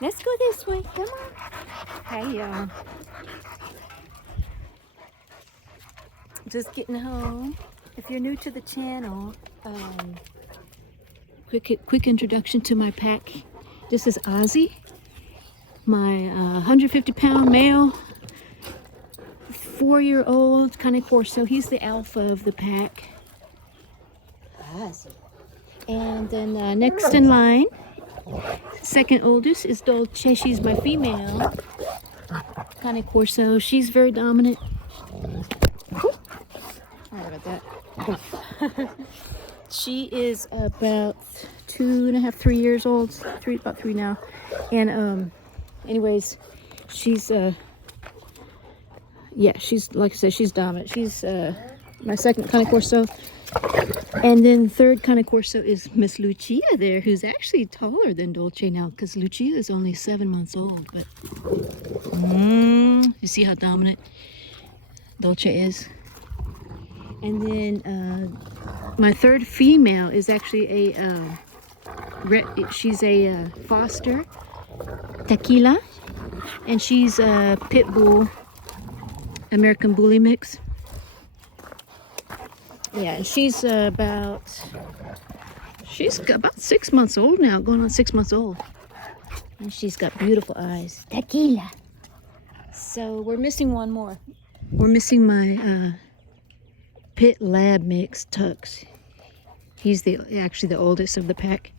Let's go this way. Come on. Hey, y'all. Just getting home. If you're new to the channel, quick introduction to my pack. This is Ozzy, my 150-pound male, 4-year-old Cane Corso. He's the alpha of the pack. Ozzy. And then next in line, second oldest is Dolce. She's my female Cane Corso. She's very dominant. Sorry about that. She is about 2.5, 3 years old. About three now. And anyways, she's she's, like I said, she's dominant. She's my second Cane Corso. And then third Cane Corso is Miss Lucia there, who's actually taller than Dolce now, because Lucia is only 7 months old. But you see how dominant Dolce is. And then my third female is actually she's a foster tequila, and she's a pit bull American bully mix. Yeah, she's about 6 months old now, going on 6 months old. And she's got beautiful eyes. Tequila. So we're missing one more. We're missing my pit lab mix, Tux. He's actually the oldest of the pack.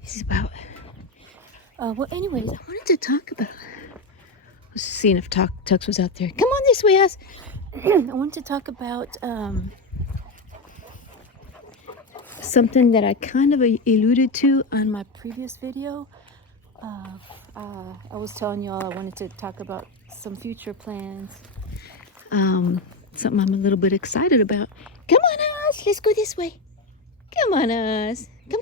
He's about... well, anyways, I wanted to talk about... I was seeing if Tux was out there. Come on this way, us. I wanted to talk about... something that I kind of alluded to on my previous video. I was telling y'all I wanted to talk about some future plans. Something I'm a little bit excited about. Come on, us. Let's go this way. Come on, us. Come.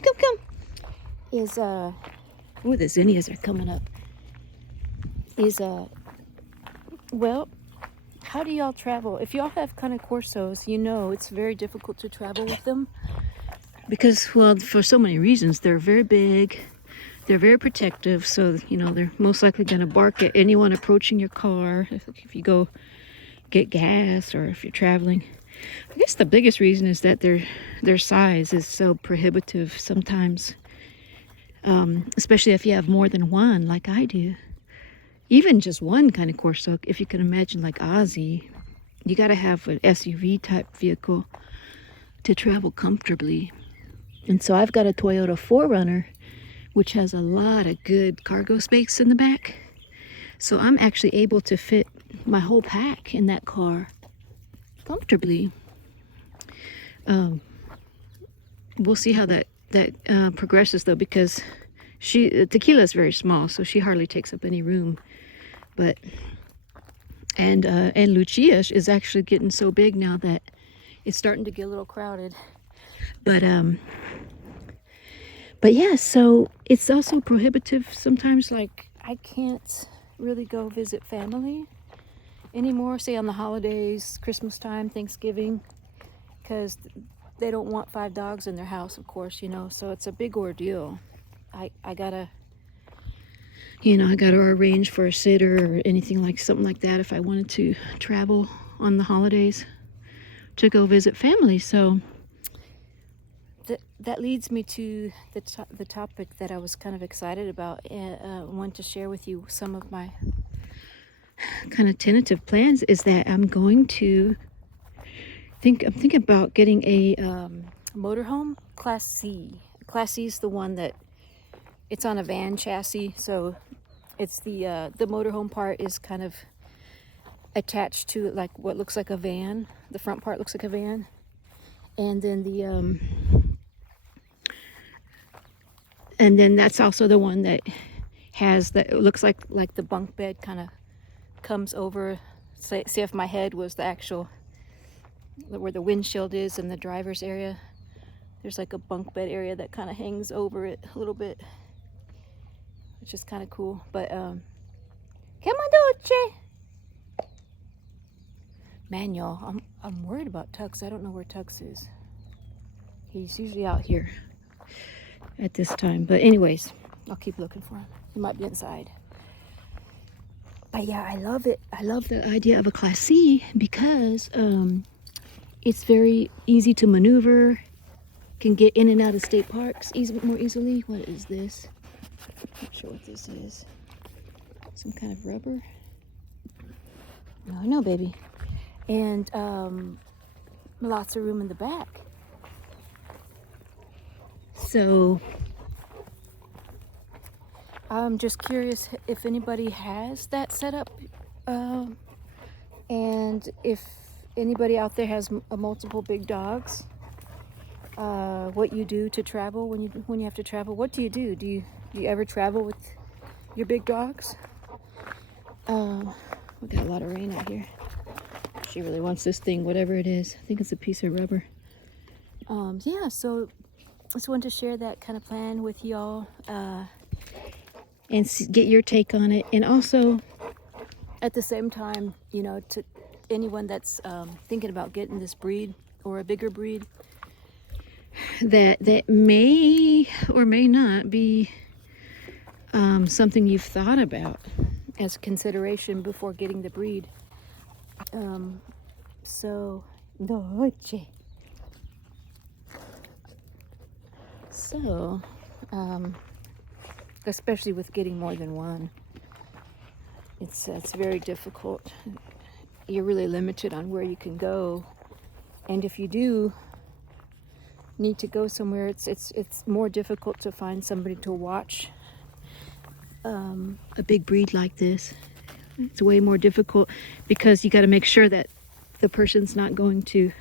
The zinnias are coming up. Well, how do y'all travel? If y'all have Cane Corsos, you know it's very difficult to travel with them. Because, well, for so many reasons. They're very big, they're very protective, so, you know, they're most likely going to bark at anyone approaching your car if you go get gas or if you're traveling. I guess the biggest reason is that their size is so prohibitive sometimes, especially if you have more than one, like I do. Even just one Cane Corso, if you can imagine, like Ozzy, you got to have an SUV type vehicle to travel comfortably. And so I've got a Toyota 4Runner, which has a lot of good cargo space in the back. So I'm actually able to fit my whole pack in that car comfortably. We'll see how that progresses, though, because Tequila is very small, so she hardly takes up any room. And Lucia is actually getting so big now that it's starting to get a little crowded. But yeah, so it's also prohibitive sometimes. Like, I can't really go visit family anymore, say on the holidays, Christmas time, Thanksgiving, because they don't want 5 dogs in their house, of course, you know, so it's a big ordeal. I gotta arrange for a sitter or anything like something like that if I wanted to travel on the holidays to go visit family. So that leads me to the topic that I was kind of excited about. Want to share with you some of my kind of tentative plans. Is that I'm thinking about getting a motorhome, Class C. Class C is the one that it's on a van chassis, so it's the motorhome part is kind of attached to like what looks like a van. The front part looks like a van, and then that's also the one that has it looks like the bunk bed kind of comes over. Say if my head was the actual where the windshield is in the driver's area, there's like a bunk bed area that kind of hangs over it a little bit, which is kind of cool. But come on, Dolce. Man, y'all, I'm worried about Tux. I don't know where Tux is. He's usually out here at this time. But anyways, I'll keep looking for him. He might be inside. But yeah, I love it. I love the idea of a Class C because it's very easy to maneuver. Can get in and out of state parks more easily. What is this? Not sure what this is. Some kind of rubber? No, baby. And lots of room in the back. So I'm just curious if anybody has that set up, and if anybody out there has multiple big dogs. What you do to travel when you have to travel. What do? Do you ever travel with your big dogs? We got a lot of rain out here. She really wants this thing, whatever it is. I think it's a piece of rubber. Yeah, so I just wanted to share that kind of plan with y'all, and get your take on it. And also, at the same time, you know, to anyone that's thinking about getting this breed or a bigger breed, that may or may not be something you've thought about as consideration before getting the breed. So especially with getting more than one, it's very difficult. You're really limited on where you can go, and if you do need to go somewhere, it's more difficult to find somebody to watch a big breed like this. It's way more difficult because you got to make sure that the person's not going to.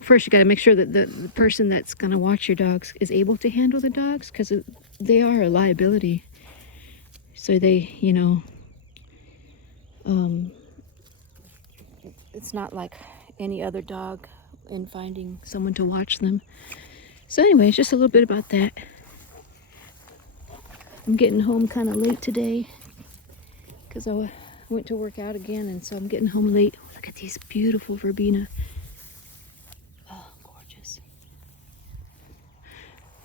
First, you got to make sure that the person that's going to watch your dogs is able to handle the dogs, because they are a liability. So they, you know, it's not like any other dog in finding someone to watch them. So anyway, it's just a little bit about that. I'm getting home kind of late today because I went to work out again, and so I'm getting home late. Look at these beautiful verbena. Oh, gorgeous.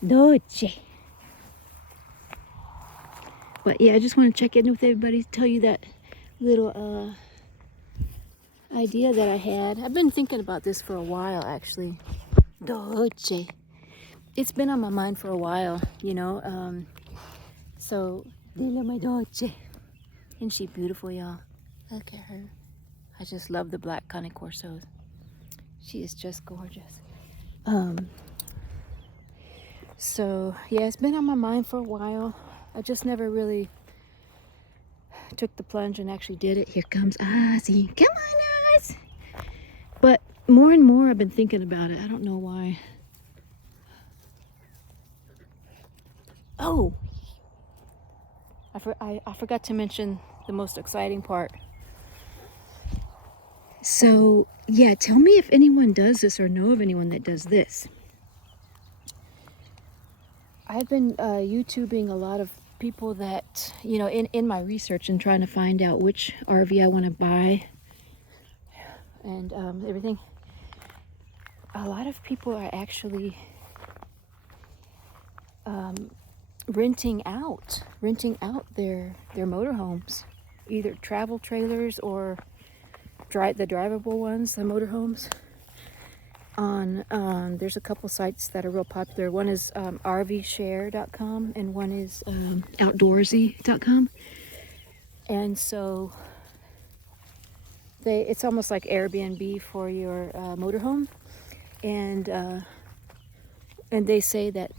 Dolce. But yeah, I just want to check in with everybody, tell you that little idea that I had. I've been thinking about this for a while, actually. Dolce. It's been on my mind for a while, you know. So, Dila my Dolce. Isn't she beautiful, y'all? Look at her. I just love the black Cane Corso. She is just gorgeous. So, yeah, it's been on my mind for a while. I just never really took the plunge and actually did it. Here comes Ozzy. Come on, Oz! But more and more I've been thinking about it. I don't know why. Oh! I forgot to mention the most exciting part. So, yeah, tell me if anyone does this or know of anyone that does this. I've been YouTubing a lot of people that, you know, in my research and trying to find out which RV I want to buy and everything. A lot of people are actually renting out their motorhomes, either travel trailers or the drivable ones, the motorhomes. There's a couple sites that are real popular. One is rvshare.com and one is outdoorsy.com. And so it's almost like Airbnb for your motorhome, and they say that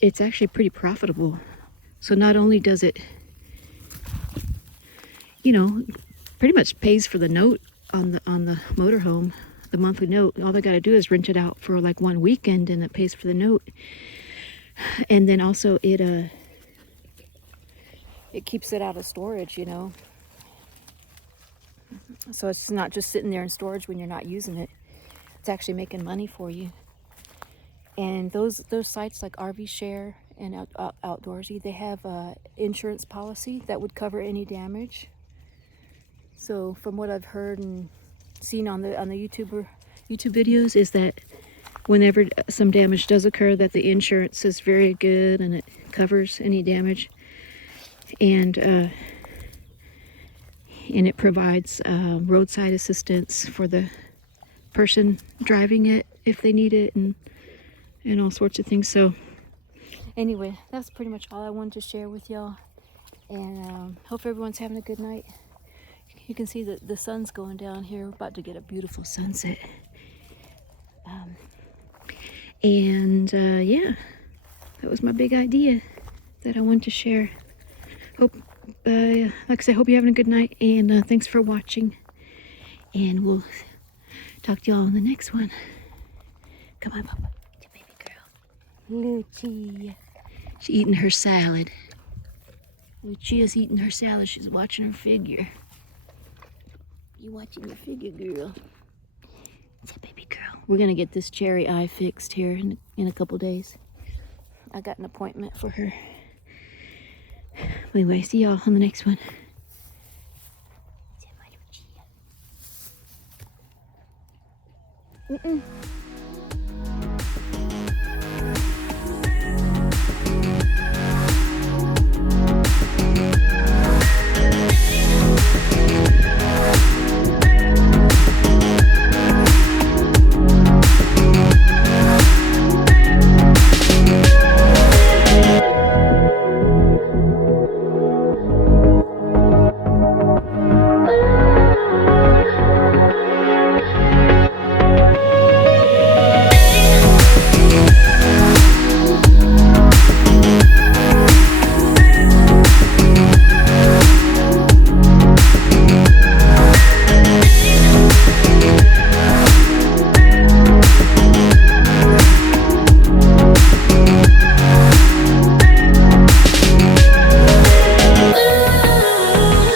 it's actually pretty profitable. So not only does it, you know, pretty much pays for the note on the motorhome, the monthly note. All they got to do is rent it out for like one weekend, and it pays for the note. And then also it keeps it out of storage, you know. So it's not just sitting there in storage when you're not using it. It's actually making money for you. And those sites like RV Share and Outdoorsy, they have a insurance policy that would cover any damage. So from what I've heard and seen on the YouTube videos, is that whenever some damage does occur, that the insurance is very good and it covers any damage, and it provides roadside assistance for the person driving it if they need it, and all sorts of things. So anyway, that's pretty much all I wanted to share with y'all, and hope everyone's having a good night. You can see that the sun's going down here. We're about to get a beautiful sunset. Yeah, that was my big idea that I wanted to share. Hope, like I said, hope you're having a good night, and thanks for watching. And we'll talk to y'all in the next one. Come on, Papa. Your baby girl. Lucia. She's eating her salad. Lucia's eating her salad. She's watching her figure. You watching your figure, girl. It's a baby girl. We're gonna get this cherry eye fixed here in a couple days. I got an appointment for her. Anyway, see y'all on the next one. Mm-mm.